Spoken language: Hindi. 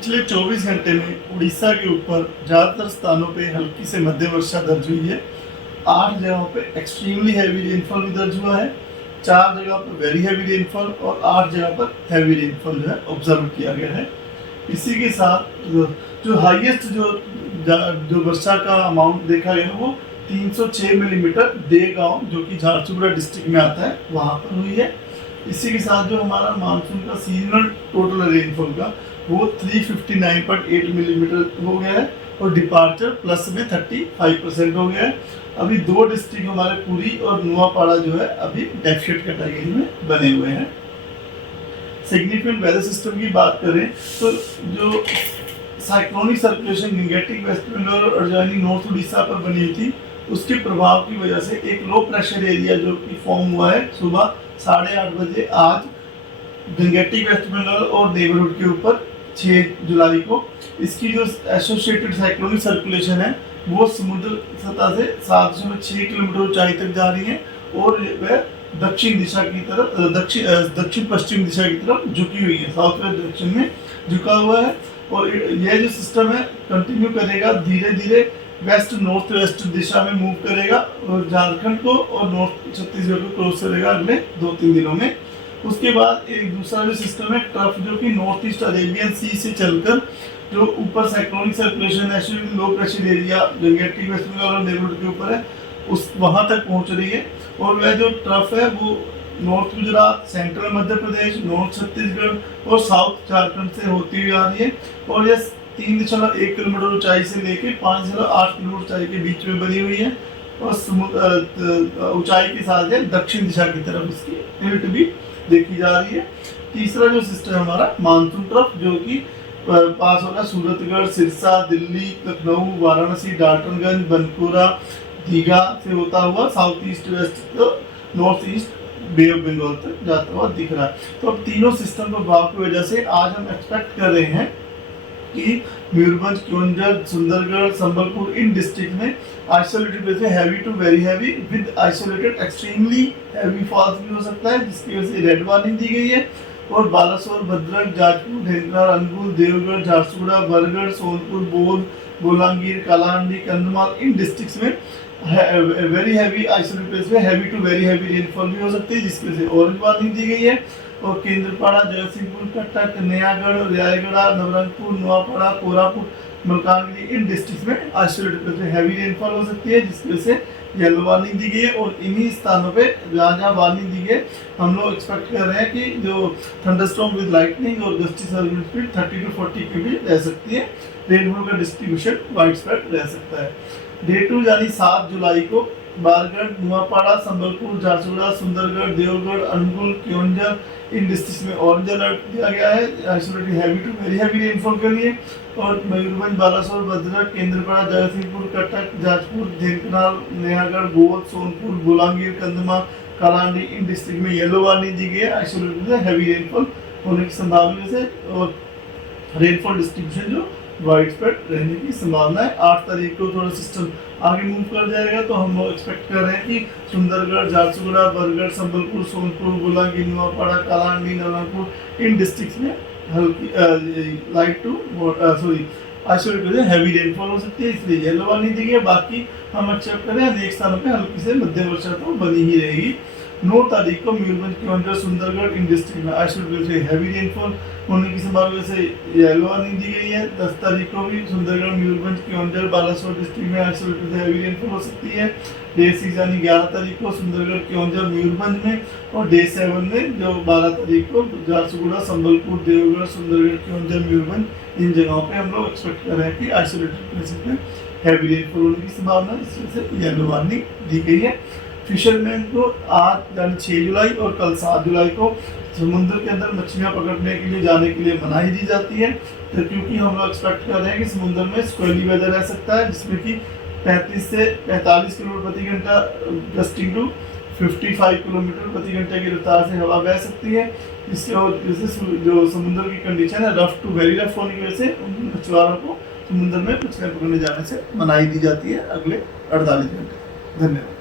पिछले 24 घंटे में उड़ीसा के ऊपर ज़्यादातर स्थानों पे हल्की से मध्यम वर्षा दर्ज हुई है। 8 जगहों पे एक्सट्रीमली हैवी रेनफॉल भी दर्ज हुआ है, 4 जगह पर वेरी हैवी रेनफॉल और 8 जगह पर हैवी रेनफॉल जो है ऑब्जर्व किया गया है। इसी के साथ जो हाईएस्ट जो वर्षा का अमाउंट देखा गया वो 306 मिलीमीटर देगांव जो कि झारसुगुड़ा डिस्ट्रिक्ट में आता है वहाँ पर हुई है। इसी के साथ जो हमारा मानसून का सीजनल टोटल रेनफॉल का वो 359.8 मिलीमीटर हो गया है और डिपार्चर प्लस में 35% हो गया है। अभी 2 डिस्ट्रिक्ट हमारे पुरी और नुआपाड़ा जो है अभी डेफिसिट कैटेगरी में बने हुए हैं। सिग्निफिकेंट वेदर सिस्टम की बात करें तो जो cyclonic circulation Gangetic West Bengal और अर्जानी नॉर्थ उड़ीसा पर बनी हुई थी उसके प्रभाव की वजह से एक लो प्रेशर एरिया जो कि फॉर्म हुआ है सुबह 8:30 बजे आज गंगेटिक वेस्ट बंगाल और नेबरहुड के ऊपर 6 जुलाई को। इसकी जो एसोसिएटेड साइक्लोनिक सर्कुलेशन है वो समुद्र सतह से 7.6 किलोमीटर ऊंचाई तक जा रही है और वह दक्षिण दिशा की तरफ दक्षिण पश्चिम दिशा की तरफ झुकी हुई है, साउथ वेस्ट डायरेक्शन में झुका हुआ है। और यह जो सिस्टम है कंटिन्यू करेगा, धीरे धीरे वेस्ट नॉर्थ वेस्ट दिशा में मूव करेगा और झारखंड को और नॉर्थ छत्तीसगढ़ को क्रॉस करेगा अगले 2-3 दिनों में। उसके बाद एक दूसरा जो सिस्टम है ट्रफ जो कि नॉर्थ ईस्ट अरेबियन सी से चलकर जो ऊपर साइक्लोनिक सर्कुलेशन है low pressure area Gangetic West Bengal और नेबरहुड के ऊपर है उस वहाँ तक पहुँच रही है। और वह जो ट्रफ है वो north Gujarat, central Madhya Pradesh, north Chhattisgarh और साउथ झारखंड से होती हुई आ रही है और यह 3.1 किलोमीटर ऊंचाई से लेकर 5.8 किलोमीटर ऊंचाई के बीच में बनी हुई है और ऊंचाई के साथ है दक्षिण दिशा की तरफ इसकी टिल्ट भी देखी जा रही है। तीसरा जो सिस्टम है हमारा मानसून ट्रफ जो कि पास होगा सूरतगढ़, सिरसा, दिल्ली, लखनऊ, वाराणसी, डाल्टनगंज, बनकुरा, दीघा से होता हुआ south east west north east bay of Bengal तक जाता हुआ दिख रहा है। तो अब तीनों सिस्टम प्रभाव की वजह से आज हम एक्सपेक्ट कर रहे हैं कि मयूरभंज, केओंझर, सुंदरगढ़, संबलपुर इन डिस्ट्रिक्ट में आइसोलेटेड प्लेस में heavy to very heavy with isolated extremely heavy falls भी हो सकता है जिसकी वजह से रेड वार्निंग दी गई है। और बालासोर, भद्रक, जाजपुर, ढेंकनाल, अनुगुल, देवगढ़, झारसुगुड़ा, बरगढ़, सोनपुर, बौद्ध, बोलांगीर, कालाहांडी, कंधमाल इन डिस्ट्रिक्ट्स में वेरी हैवी आइसोलेटेड प्लेस में heavy to very heavy rainfall भी हो सकती है जिसकी वजह से ऑरेंज वार्निंग दी गई है। और केंद्रपाड़ा, जगतसिंहपुर, कटक, नयागढ़, रायगढ़, नवरंगपुर, नुआपाड़ा, कोरापुट, मलकानगिरी इन डिस्ट्रिक्ट में आइसोलेटेड प्लेस में हैवी रेनफॉल हो सकती है जिसकी वजह से येलो वार्निंग दी गई है। और इन्हीं स्थानों पे जहाँ वार्निंग दी गई हम लोग एक्सपेक्ट कर रहे हैं कि जो थंडरस्टॉर्म विद लाइटनिंग और गस्टी सर्विस स्पीड 30 to 40 की भी रह सकती है। रेनफॉल का डिस्ट्रीब्यूशन वाइड स्प्रेड रह सकता है। डे 2 यानी 7 जुलाई को बारगढ़, नुआपाड़ा, संबलपुर, झारसुगुड़ा, सुंदरगढ़, देवगढ़, अनुगुल, केओंझर इन डिस्ट्रिक्ट में ऑरेंज अलर्ट दिया गया है isolated heavy to very heavy rainfall के लिए। और मयूरभंज, बालासोर, भद्रक, केंद्रपाड़ा, जगतसिंहपुर, कटक, जाजपुर, ढेंकनाल, नयागढ़, बौद्ध, सोनपुर, बोलांगीर, कंधमाल, कालाहांडी इन डिस्ट्रिक्ट में येलो वार्निंग दी गई है आइसोलेटेड हैवी रेनफॉल होने की संभावना से। और रेनफॉल डिस्ट्रीब्यूशन जो वाइड स्प्रेड रहने की संभावना है। 8 तारीख को थोड़ा सिस्टम आगे मूव कर जाएगा तो हम लोग एक्सपेक्ट कर रहे हैं कि सुंदरगढ़, झारसुगुड़ा, बरगढ़, संबलपुर, सोनपुर, बोलांगीर, नुआपाड़ा, कालाहांडी, नवरंगपुर इन डिस्ट्रिक्ट्स में हल्की light to isolated heavy rainfall हो सकती है इसलिए येलो वार्निंग दी गई है। बाकी हम एक्सपेक्ट कर रहे हैं अनेक स्थानों पे हल्की से मध्यम वर्षा तो बनी ही रहेगी। 9 तारीख को मयूरभंज, केओंझर, सुंदरगढ़ इन डिस्ट्रिक्ट में आइसोलेटेड हैवी रेनफॉल होने की संभावना से येलो वार्निंग दी गई है। 10 तारीख को भी सुंदरगढ़, मयूरभंज, केओंझर, बालासोर डिस्ट्रिक्ट में आइसोलेटेड हैवी रेनफॉल हो सकती है। डे 6 यानी 11 तारीख को सुंदरगढ़, केओंझर, मयूरभंज में और डे 7 में जो 12 तारीख को झारसुगुड़ा, संबलपुर, देवगढ़, सुंदरगढ़, केओंझर, मयूरभंज इन जगहों पे हम लोग एक्सपेक्ट कर रहे हैं कि आइसोलेटेड प्लेसेस में हैवी रेनफॉल होने की संभावना है, इस वजह से येलो वार्निंग दी गई है। फिशरमैन को आज यानी 6 जुलाई और कल 7 जुलाई को समुद्र के अंदर मछलियां पकड़ने के लिए जाने के लिए मनाही दी जाती है। तो क्योंकि हम लोग एक्सपेक्ट कर रहे हैं कि समुद्र में स्क्वेली वेदर रह सकता है जिसमें कि 35 से 45 किलोमीटर प्रति घंटा गस्टिंग टू 55 किलोमीटर प्रति घंटे की रफ्तार से हवा बह सकती है। इससे जो समुद्र की कंडीशन है रफ टू वेरी रफ होने की वजह से उन मछुआरों को समुद्र में मछलियां पकड़ने जाने से मनाही दी जाती है अगले 48 घंटे। धन्यवाद।